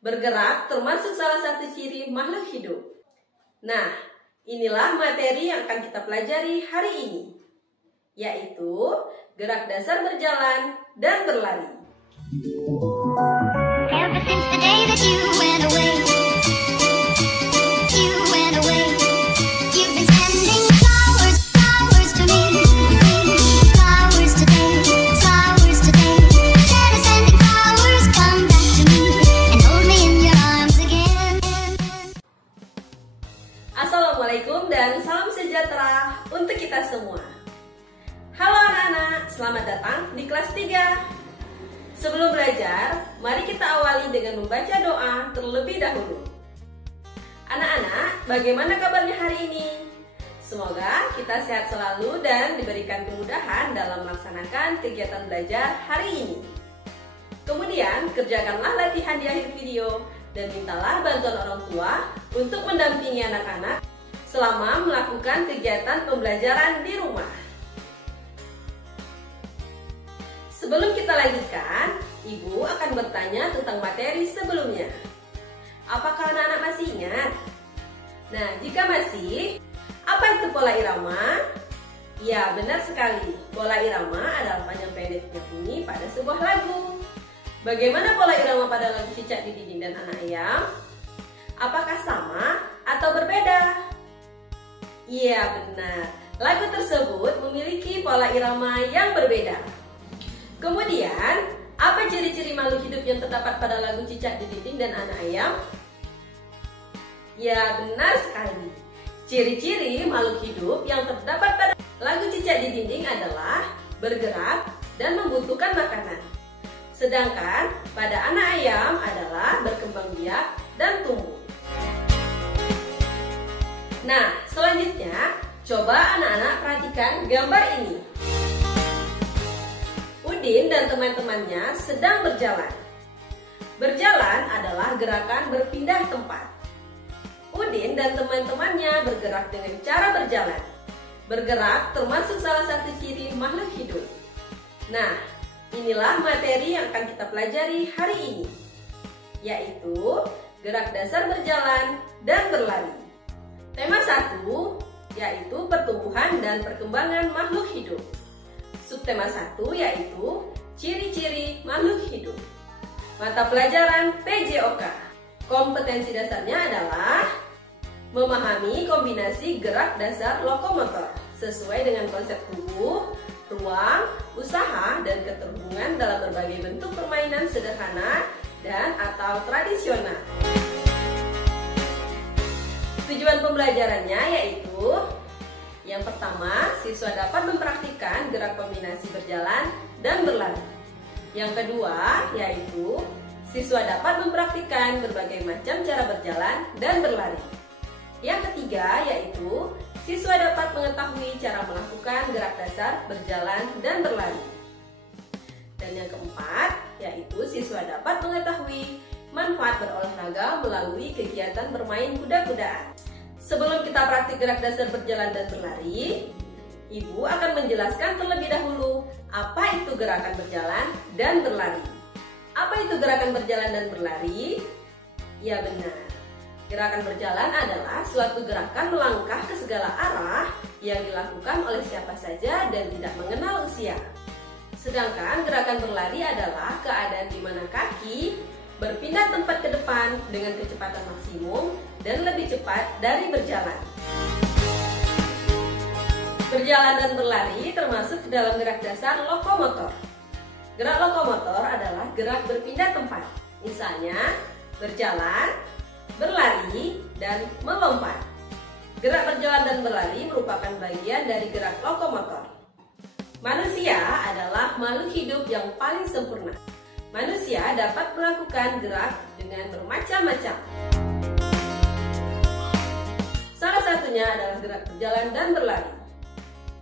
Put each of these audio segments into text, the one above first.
Bergerak termasuk salah satu ciri makhluk hidup. Nah, inilah materi yang akan kita pelajari hari ini, yaitu gerak dasar berjalan dan berlari. Ever since the day that you went away, you've been sending flowers, flowers to me, flowers today, instead of sending flowers, come back to me and hold me in your arms again. Assalamualaikum dan salam sejahtera untuk kita semua. Halo anak-anak, selamat datang di kelas 3. Sebelum belajar, mari kita awali dengan membaca doa terlebih dahulu. Anak-anak, bagaimana kabarnya hari ini? Semoga kita sehat selalu dan diberikan kemudahan dalam melaksanakan kegiatan belajar hari ini. Kemudian, kerjakanlah latihan di akhir video dan mintalah bantuan orang tua untuk mendampingi anak-anak selama melakukan kegiatan pembelajaran di rumah. Sebelum kita lanjutkan, Ibu akan bertanya tentang materi sebelumnya. Apakah anak-anak masih ingat? Nah, jika masih, apa itu pola irama? Ya, benar sekali. Pola irama adalah panjang pendeknya bunyi pada sebuah lagu. Bagaimana pola irama pada lagu Cicak di Dinding dan Anak Ayam? Apakah sama atau berbeda? Iya, benar. Lagu tersebut memiliki pola irama yang berbeda. Kemudian, apa ciri-ciri makhluk hidup yang terdapat pada lagu Cicak di Dinding dan Anak Ayam? Ya, benar sekali. Ciri-ciri makhluk hidup yang terdapat pada lagu Cicak di Dinding adalah bergerak dan membutuhkan makanan. Sedangkan pada Anak Ayam adalah berkembang biak dan tumbuh. Nah, selanjutnya, coba anak-anak perhatikan gambar ini. Udin dan teman-temannya sedang berjalan. Berjalan adalah gerakan berpindah tempat. Udin dan teman-temannya bergerak dengan cara berjalan. Bergerak termasuk salah satu ciri makhluk hidup. Nah, inilah materi yang akan kita pelajari hari ini, yaitu gerak dasar berjalan dan berlari. Tema 1 yaitu pertumbuhan dan perkembangan makhluk hidup. Subtema 1 yaitu ciri-ciri makhluk hidup. Mata pelajaran PJOK. Kompetensi dasarnya adalah memahami kombinasi gerak dasar lokomotor sesuai dengan konsep tubuh, ruang, usaha, dan keterhubungan dalam berbagai bentuk permainan sederhana dan atau tradisional. Tujuan pembelajarannya yaitu: yang pertama, siswa dapat mempraktikkan gerak kombinasi berjalan dan berlari. Yang kedua, yaitu siswa dapat mempraktikkan berbagai macam cara berjalan dan berlari. Yang ketiga, yaitu siswa dapat mengetahui cara melakukan gerak dasar berjalan dan berlari. Dan yang keempat, yaitu siswa dapat mengetahui manfaat berolahraga melalui kegiatan bermain kuda-kudaan. Sebelum kita praktik gerak dasar berjalan dan berlari, Ibu akan menjelaskan terlebih dahulu apa itu gerakan berjalan dan berlari. Apa itu gerakan berjalan dan berlari? Ya, benar. Gerakan berjalan adalah suatu gerakan melangkah ke segala arah yang dilakukan oleh siapa saja dan tidak mengenal usia. Sedangkan gerakan berlari adalah keadaan di mana kaki berpindah tempat ke depan dengan kecepatan maksimum dan lebih cepat dari berjalan. Berjalan dan berlari termasuk ke dalam gerak dasar lokomotor. Gerak lokomotor adalah gerak berpindah tempat. Misalnya, berjalan, berlari, dan melompat. Gerak berjalan dan berlari merupakan bagian dari gerak lokomotor. Manusia adalah makhluk hidup yang paling sempurna. Manusia dapat melakukan gerak dengan bermacam-macam. Salah satunya adalah gerak berjalan dan berlari.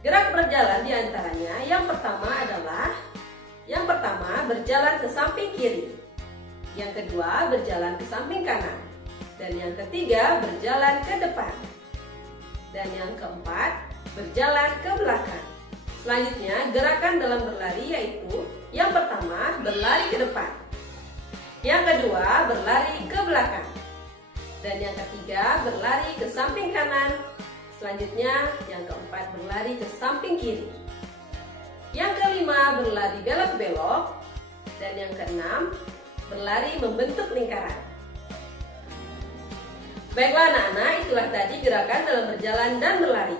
Gerak berjalan diantaranya yang pertama berjalan ke samping kiri, yang kedua berjalan ke samping kanan, dan yang ketiga berjalan ke depan, dan yang keempat berjalan ke belakang. Selanjutnya, gerakan dalam berlari yaitu yang pertama berlari ke depan, yang kedua berlari ke Dan yang ketiga, berlari ke samping kanan. Selanjutnya, yang keempat, berlari ke samping kiri. Yang kelima, berlari belok-belok. Dan yang keenam, berlari membentuk lingkaran. Baiklah anak-anak, itulah tadi gerakan dalam berjalan dan berlari.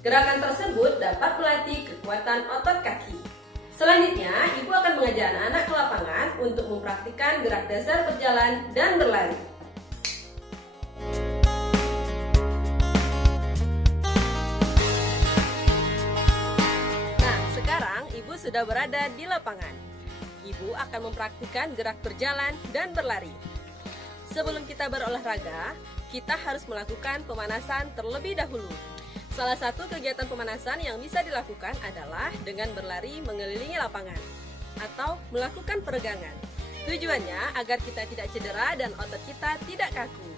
Gerakan tersebut dapat melatih kekuatan otot kaki. Selanjutnya, Ibu akan mengajak anak-anak ke lapangan untuk mempraktikkan gerak dasar berjalan dan berlari. Nah, sekarang Ibu sudah berada di lapangan. Ibu akan mempraktikkan gerak berjalan dan berlari. Sebelum kita berolahraga, kita harus melakukan pemanasan terlebih dahulu. Salah satu kegiatan pemanasan yang bisa dilakukan adalah dengan berlari mengelilingi lapangan atau melakukan peregangan. Tujuannya agar kita tidak cedera dan otot kita tidak kaku.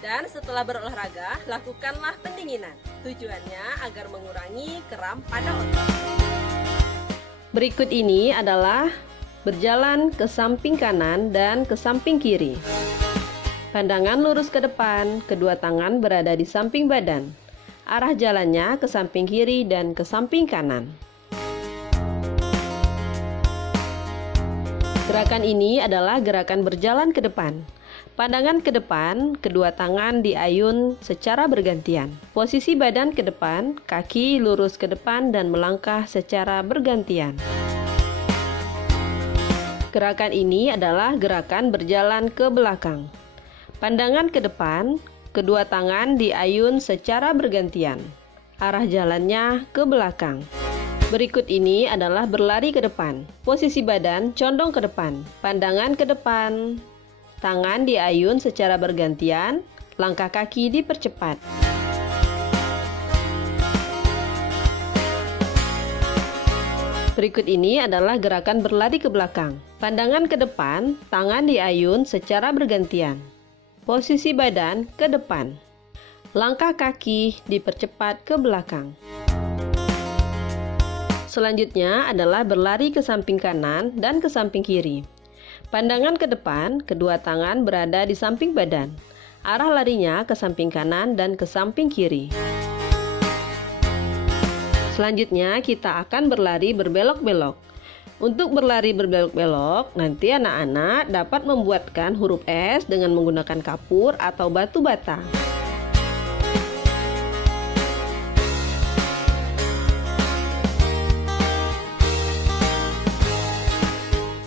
Dan setelah berolahraga, lakukanlah pendinginan. Tujuannya agar mengurangi kram pada otot. Berikut ini adalah berjalan ke samping kanan dan ke samping kiri. Pandangan lurus ke depan, kedua tangan berada di samping badan. Arah jalannya ke samping kiri dan ke samping kanan. Gerakan ini adalah gerakan berjalan ke depan. Pandangan ke depan, kedua tangan diayun secara bergantian. Posisi badan ke depan, kaki lurus ke depan dan melangkah secara bergantian. Gerakan ini adalah gerakan berjalan ke belakang. Pandangan ke depan, kedua tangan diayun secara bergantian. Arah jalannya ke belakang. Berikut ini adalah berlari ke depan. Posisi badan condong ke depan. Pandangan ke depan. Tangan diayun secara bergantian. Langkah kaki dipercepat. Berikut ini adalah gerakan berlari ke belakang. Pandangan ke depan, tangan diayun secara bergantian. Posisi badan ke depan. Langkah kaki dipercepat ke belakang. Selanjutnya adalah berlari ke samping kanan dan ke samping kiri. Pandangan ke depan, kedua tangan berada di samping badan. Arah larinya ke samping kanan dan ke samping kiri. Selanjutnya kita akan berlari berbelok-belok. Untuk berlari berbelok-belok, nanti anak-anak dapat membuatkan huruf S dengan menggunakan kapur atau batu bata.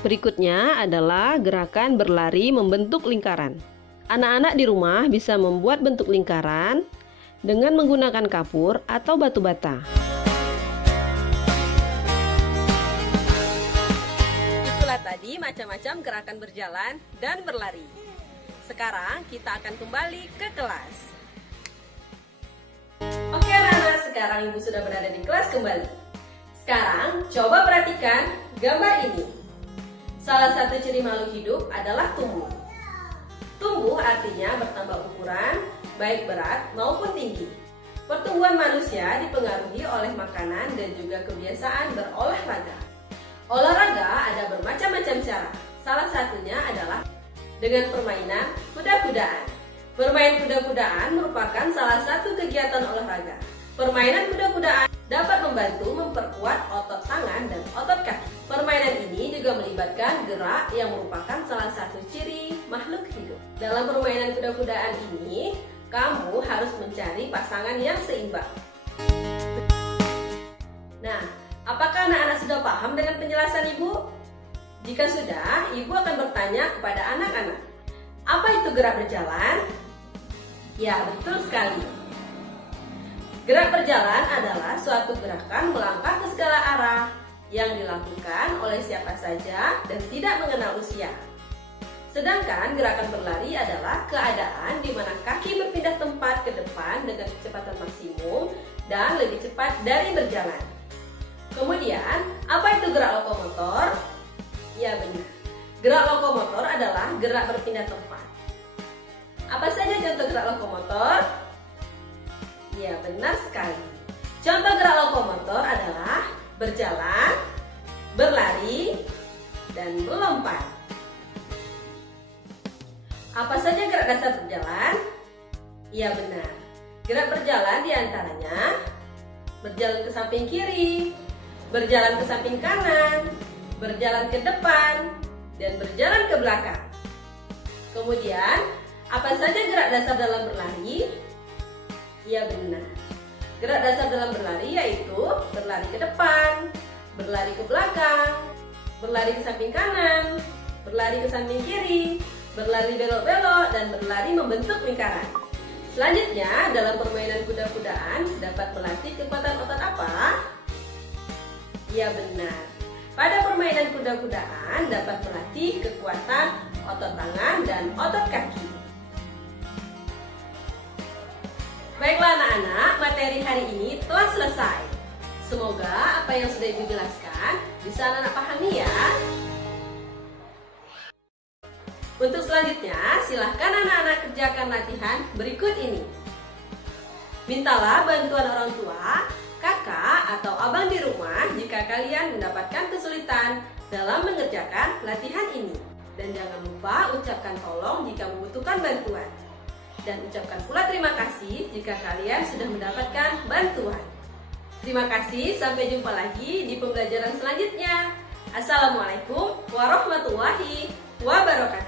Berikutnya adalah gerakan berlari membentuk lingkaran. Anak-anak di rumah bisa membuat bentuk lingkaran dengan menggunakan kapur atau batu bata. Tadi macam-macam gerakan berjalan dan berlari. Sekarang kita akan kembali ke kelas. Oke anak-anak, sekarang Ibu sudah berada di kelas kembali. Sekarang coba perhatikan gambar ini. Salah satu ciri makhluk hidup adalah tumbuh. Tumbuh artinya bertambah ukuran, baik berat maupun tinggi. Pertumbuhan manusia dipengaruhi oleh makanan dan juga kebiasaan berolahraga. Olahraga ada bermacam-macam cara. Salah satunya adalah dengan permainan kuda-kudaan. Bermain kuda-kudaan merupakan salah satu kegiatan olahraga. Permainan kuda-kudaan dapat membantu memperkuat otot tangan dan otot kaki. Permainan ini juga melibatkan gerak yang merupakan salah satu ciri makhluk hidup. Dalam permainan kuda-kudaan ini, kamu harus mencari pasangan yang seimbang. Nah, apakah anak-anak sudah paham dengan penjelasan Ibu? Jika sudah, Ibu akan bertanya kepada anak-anak, apa itu gerak berjalan? Ya, betul sekali. Gerak berjalan adalah suatu gerakan melangkah ke segala arah yang dilakukan oleh siapa saja dan tidak mengenal usia. Sedangkan gerakan berlari adalah keadaan di mana kaki berpindah tempat ke depan dengan kecepatan maksimum dan lebih cepat dari berjalan. Kemudian, apa itu gerak lokomotor? Ya benar, gerak lokomotor adalah gerak berpindah tempat. Apa saja contoh gerak lokomotor? Ya benar sekali. Contoh gerak lokomotor adalah berjalan, berlari, dan melompat. Apa saja gerak dasar berjalan? Iya benar. Gerak berjalan diantaranya berjalan ke samping kiri, berjalan ke samping kanan, berjalan ke depan, dan berjalan ke belakang. Kemudian, apa saja gerak dasar dalam berlari? Iya benar. Gerak dasar dalam berlari yaitu berlari ke depan, berlari ke belakang, berlari ke samping kanan, berlari ke samping kiri, berlari belok-belok, dan berlari membentuk lingkaran. Selanjutnya, dalam permainan kuda-kudaan dapat melatih kekuatan otot apa? Ya benar. Pada permainan kuda-kudaan dapat melatih kekuatan otot tangan dan otot kaki. Baiklah anak-anak, materi hari ini telah selesai. Semoga apa yang sudah Ibu jelaskan bisa anak-anak pahami ya. Untuk selanjutnya, silahkan anak-anak kerjakan latihan berikut ini. Mintalah bantuan orang tua, kakak, atau abang di rumah jika kalian mendapatkan kesulitan dalam mengerjakan latihan ini. Dan jangan lupa ucapkan tolong jika membutuhkan bantuan. Dan ucapkan pula terima kasih jika kalian sudah mendapatkan bantuan. Terima kasih, sampai jumpa lagi di pembelajaran selanjutnya. Assalamualaikum warahmatullahi wabarakatuh.